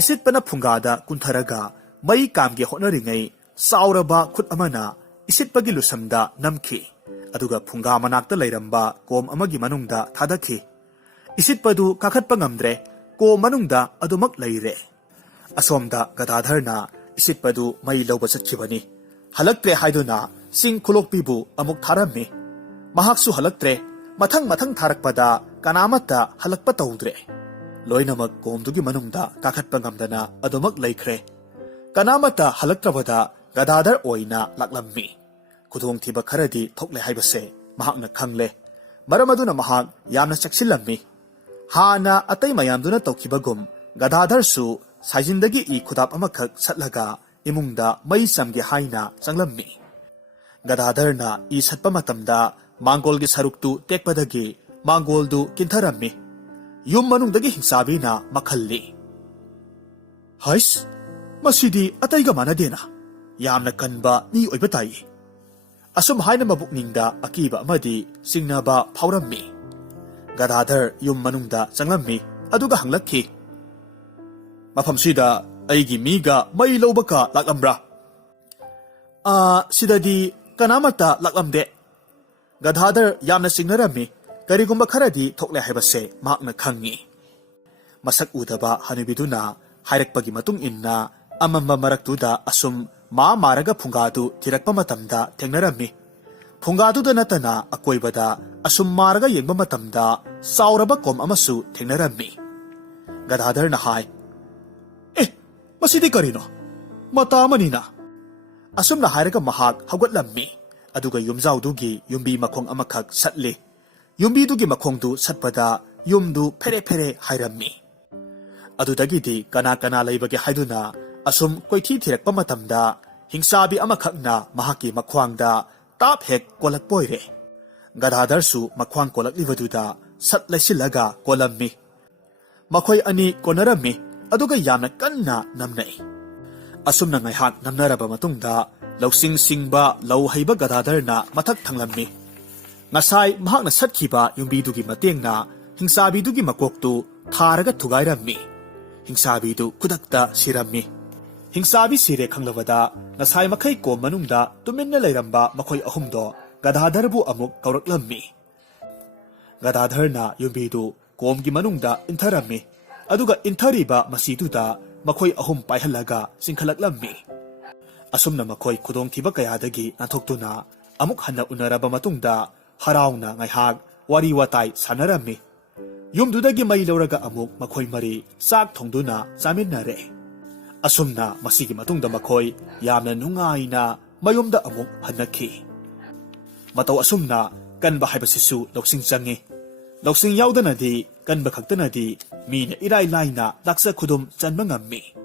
ꯏꯁꯤꯠꯄꯅ ꯐꯨꯡꯒꯥꯗ ꯀꯨꯟꯊꯔꯒ ꯃꯩ ꯀꯥꯝꯒꯦ ꯍꯣꯠꯅꯔꯤꯉꯩ ꯆꯥꯎꯔꯕ ꯈꯨꯠ ꯑꯃꯅ ꯏꯁꯤꯠꯄꯒꯤ ꯂꯨꯁꯝꯗ ꯅꯝꯈꯤ ꯑꯗꯨꯒ ꯐꯨꯡꯒꯥ ꯃꯅꯥꯛꯇ ꯂꯩꯔꯝꯕ ꯀꯣꯝ ꯑꯃꯒꯤ ꯃꯅꯨꯡꯗ ꯊꯥꯗꯈꯤ ꯏꯁꯤꯠꯄꯗꯨ ꯀꯥꯈꯠꯄ ꯉꯝꯗ꯭ꯔꯦ ꯀꯣꯝ ꯃꯅꯨꯡꯗ ꯑꯗꯨꯃꯛ ꯂꯩꯔꯦ ꯑꯁꯣꯝꯗ ꯒꯗꯥꯙꯔꯅ ꯏꯁꯤꯠꯄꯗꯨ ꯃꯩ ꯂꯧꯕ ꯆꯠꯈꯤꯕꯅꯤ ꯍꯜꯂꯛꯇ꯭ꯔꯦ ꯍꯥꯏꯗꯨꯅ ꯆꯤꯡ ꯈꯨꯂꯣꯛꯄꯤꯕꯨ ꯑꯃꯨꯛ ꯊꯥꯔꯝꯃꯤ ꯃꯍꯥꯛꯁꯨ ꯍꯜꯂꯛꯇ꯭ꯔꯦ ꯃꯊꯪ ꯊꯥꯔꯛꯄꯗ ꯀꯅꯥꯃꯠꯇ ꯍꯜꯂꯛꯄ ꯇꯧꯗ꯭ꯔꯦ ꯂꯣꯏꯅꯃꯛ ꯀꯣꯝꯗꯨꯒꯤ ꯃꯅꯨꯡꯗ ꯀꯥꯈꯠꯄ ꯉꯝꯗꯅ ꯑꯗꯨꯃꯛ ꯂꯩꯈ꯭ꯔꯦ ꯀꯅꯥꯃꯠꯇ ꯍꯜꯂꯛꯇ꯭ꯔꯕꯗ ꯒꯗꯥꯙꯔ ꯑꯣꯏꯅ ꯂꯥꯛꯂꯝꯃꯤ ꯈꯨꯗꯣꯡꯊꯤꯕ ꯈꯔꯗꯤ ꯊꯣꯛꯂꯦ ꯍꯥꯏꯕꯁꯦ ꯃꯍꯥꯛꯅ ꯈꯪꯂꯦ ꯃꯔꯝ ꯑꯗꯨꯅ ꯃꯍꯥꯛ ꯌꯥꯝꯅ ꯆꯦꯛꯁꯤꯜꯂꯝꯃꯤ ꯍꯥꯟꯅ ꯑꯇꯩ ꯃꯌꯥꯝꯗꯨꯅ ꯇꯧꯈꯤꯕꯒꯨꯝ ꯒꯗꯥꯙꯔꯁꯨ ꯁꯥꯏꯖꯤꯟꯗꯒꯤ ꯏ ꯈꯨꯗꯥꯞ ꯑꯃꯈꯛ ꯁꯠꯂꯒ ꯏꯃꯨꯡꯗ ꯃꯩ ꯆꯝꯒꯦ ꯍꯥꯏꯅ ꯆꯪꯂꯝꯃꯤ ꯒꯗꯥꯙꯔꯅ ꯏ ꯁꯠꯄ ꯃꯇꯝꯗ ꯃꯥꯡꯒꯣꯜꯒꯤ ꯁꯔꯨꯛꯇꯨ ꯇꯦꯛꯄꯗꯒꯤ ꯃꯥꯡꯒꯣꯜꯗꯨ ꯀꯤꯟꯊꯔꯝꯃꯤ ꯌꯨꯝ ꯃꯅꯨꯡꯗꯒꯤ ꯍꯤꯡꯆꯥꯕꯤꯅ ꯃꯈꯜꯂꯤ ꯍꯩꯁ ꯃꯁꯤꯗꯤ ꯑꯇꯩꯒ ꯃꯥꯟꯅꯗꯦꯅ ꯌꯥꯝꯅ ꯀꯟꯕ ꯃꯤ ꯑꯣꯏꯕ ꯇꯥꯏ ꯑꯁꯨꯝ ꯍꯥꯏꯅ ꯃꯕꯨꯛꯅꯤꯡꯗ ꯑꯀꯤꯕ ꯑꯃꯗꯤ ꯆꯤꯡꯅꯕ ꯐꯥꯎꯔꯝꯃꯤ ꯒꯗꯥꯙꯔ ꯌꯨꯝ ꯃꯅꯨꯡꯗ ꯆꯪꯂꯝꯃꯤ ꯑꯗꯨꯒ ꯍꯪꯂꯛꯈꯤ ꯃꯐꯝꯁꯤꯗ ꯑꯩꯒꯤ ꯃꯤꯒ ꯃꯩ ꯂꯧꯕꯀ ꯂꯥꯛꯂꯝꯕ꯭ꯔꯥ ꯁꯤꯗꯗꯤ ꯀꯅꯥꯃꯠꯇ ꯂꯥꯛꯂꯝꯗꯦ ꯒꯗꯥꯙꯔ ꯌꯥꯝꯅ ꯆꯤꯡꯅꯔꯝꯃꯤ ꯀꯔꯤꯒꯨꯝꯕ ꯈꯔꯗꯤ ꯊꯣꯛꯂꯦ ꯍꯥꯏꯕꯁꯦ ꯃꯍꯥꯛꯅ ꯈꯪꯉꯤ ꯃꯁꯛ ꯎꯗꯕ ꯍꯅꯨꯕꯤꯗꯨꯅ ꯍꯥꯏꯔꯛꯄꯒꯤ ꯃꯇꯨꯡ ꯏꯟꯅ ꯑꯃꯝꯕ ꯃꯔꯛꯇꯨꯗ ꯑꯁꯨꯝ ꯃꯥꯔꯒ ꯐꯨꯡꯒꯥꯗꯨ ꯊꯤꯔꯛꯄ ꯃꯇꯝꯗ ꯊꯦꯡꯅꯔꯝꯃꯤ ꯐꯨꯡꯒꯥꯗꯨꯗ ꯅꯠꯇꯅ ꯑꯀꯣꯏꯕꯗ ꯑꯁꯨꯝ ꯃꯥꯔꯒ ꯌꯦꯡꯕ ꯃꯇꯝꯗ ꯆꯥꯎꯔꯕ ꯀꯣꯝ ꯑꯃꯁꯨ ꯊꯦꯡꯅꯔꯝꯃꯤ ꯒꯗꯥꯙꯔꯅ ꯍꯥꯏ ꯃꯁꯤꯗꯤ ꯀꯔꯤꯅꯣ ꯃꯇꯥ ꯑꯃꯅꯤꯅ ꯑꯁꯨꯝꯅ ꯍꯥꯏꯔꯒ ꯃꯍꯥꯛ ꯍꯧꯒꯠꯂꯝꯃꯤ ꯑꯗꯨꯒ ꯌꯨꯝꯖꯥꯎꯗꯨꯒꯤ ꯌꯨꯝꯕꯤ ꯃꯈꯣꯡ ꯑꯃꯈꯛ ꯁꯠꯂꯤ ꯌꯨꯝꯕꯤꯗꯨꯒꯤ ꯃꯈꯣꯡꯗꯨ ꯁꯠꯄꯗ ꯌꯨꯝꯗꯨ ꯐꯦꯔꯦ ꯐꯦꯔꯦ ꯍꯥꯏꯔꯝꯃꯤ꯫ ꯑꯗꯨꯗꯒꯤꯗꯤ ꯀꯅꯥ ꯀꯅꯥ ꯂꯩꯕꯒꯦ ꯍꯥꯏꯗꯨꯅ ꯑꯁꯨꯝ ꯀꯣꯏꯊꯤ ꯊꯤꯔꯛꯄ ꯃꯇꯝꯗ ꯍꯤꯡꯆꯥꯕꯤ ꯑꯃꯈꯛꯅ ꯃꯍꯥꯛꯀꯤ ꯃꯈ꯭ꯋꯥꯡꯗ ꯇꯥꯞ ꯍꯦꯛ ꯀꯣꯜꯂꯛꯄ ꯑꯣꯏꯔꯦ꯫ ꯒꯗꯥꯙꯔꯁꯨ ꯃꯈ꯭ꯋꯥꯡ ꯀꯣꯜꯂꯛꯂꯤꯕꯗꯨꯗ ꯁꯠ ꯂꯩꯁꯤꯜꯂꯒ ꯀꯣꯜꯂꯝꯃꯤ꯫ ꯃꯈꯣꯏ ꯑꯅꯤ ꯀꯣꯟꯅꯔꯝꯃꯤ ꯑꯗꯨꯒ ꯌꯥꯝꯅ ꯀꯟꯅ ꯅꯝꯅꯩ꯫ ꯑꯁꯨꯝꯅ ꯉꯥꯏꯍꯥꯛ ꯅꯝꯅꯔꯕ ꯃꯇꯨꯡꯗ ꯂꯧꯁꯤꯡ ꯁꯤꯡꯕ ꯂꯧ ꯍꯩꯕ ꯒꯗꯥꯙꯔꯅ ꯃꯊꯛ ꯊꯪꯂꯝꯃꯤ꯫ ꯉꯁꯥꯏ ꯃꯍꯥꯛꯅ ꯁꯠꯈꯤꯕ ꯌꯨꯝꯕꯤꯗꯨꯒꯤ ꯃꯇꯦꯡꯅ ꯍꯤꯡꯆꯥꯕꯤꯗꯨꯒꯤ ꯃꯀꯣꯛꯇꯨ ꯊꯥꯔꯒ ꯊꯨꯒꯥꯏꯔꯝꯃꯤ꯫ ꯍꯤꯡꯆꯥꯕꯤꯗꯨ ꯈꯨꯗꯛꯇ ꯁꯤꯔꯝꯃꯤ꯫ ꯍꯤꯡꯆꯥꯕꯤ ꯁꯤꯔꯦ ꯈꯪꯂꯕꯗ ꯉꯁꯥꯏ ꯃꯈꯩ ꯀꯣꯝ ꯃꯅꯨꯡꯗ ꯇꯨꯃꯤꯟꯅ ꯂꯩꯔꯝꯕ ꯃꯈꯣꯏ ꯑꯍꯨꯝꯗꯣ ꯒꯗꯥꯙꯔꯕꯨ ꯑꯃꯨꯛ ꯀꯧꯔꯛꯂꯝꯃꯤ꯫ ꯒꯗꯥꯙꯔꯅ ꯌꯨꯝꯕꯤꯗꯨ ꯀꯣꯝꯒꯤ ꯃꯅꯨꯡꯗ ꯏꯟꯊꯔꯝꯃꯤ ꯑꯗꯨꯒ ꯏꯟꯊꯔꯤꯕ ꯃꯁꯤꯗꯨꯗ ꯃꯈꯣꯏ ꯑꯍꯨꯝ ꯄꯥꯏꯍꯜꯂꯒ ꯆꯤꯡꯈꯠꯂꯛꯂꯝꯃꯤ꯫ ꯑꯁꯨꯝꯅ ꯃꯈꯣꯏ ꯈꯨꯗꯣꯡꯊꯤꯕ ꯀꯌꯥꯗꯒꯤ ꯅꯥꯟꯊꯣꯛꯇꯨꯅ ꯑꯃꯨꯛ ꯍꯟꯅ ꯎꯅꯔꯕ ꯃꯇꯨꯡꯗ ꯍꯔꯥꯎꯅ ꯉꯥꯏꯍꯥꯛ ꯋꯥꯔꯤ ꯋꯥꯇꯥꯏ ꯁꯥꯟꯅꯔꯝꯃꯤ꯫ ꯌꯨꯝꯗꯨꯗꯒꯤ ꯃꯩ ꯂꯧꯔꯒ ꯑꯃꯨꯛ ꯃꯈꯣꯏ ꯃꯔꯤ ꯆꯥꯛ ꯊꯣꯡꯗꯨꯅ ꯆꯥꯃꯤꯟꯅꯔꯦ꯫ ꯑꯁꯨꯝꯅ ꯃꯁꯤꯒꯤ ꯃꯇꯨꯡꯗ ꯃꯈꯣꯏ ꯌꯥꯝꯅ ꯅꯨꯡꯉꯥꯏꯅ ꯃꯌꯨꯝꯗ ꯑꯃꯨꯛ ꯍꯟꯅꯈꯤ꯫ ꯃꯇꯧ ꯑꯁꯨꯝꯅ ꯀꯟꯕ ꯍꯥꯏꯕꯁꯤꯁꯨ ꯂꯧꯁꯤꯡ ꯆꯪꯏ꯫ ꯂꯧꯁꯤꯡ ꯌꯥꯎꯗꯅꯗꯤ ꯀꯟꯕ ꯈꯛꯇꯅꯗꯤ ꯃꯤꯅ ꯏꯔꯥꯏ ꯂꯥꯏꯅ ꯂꯥꯛꯆ ꯈꯨꯗꯨꯝ ꯆꯟꯕ ꯉꯝꯃꯤ꯫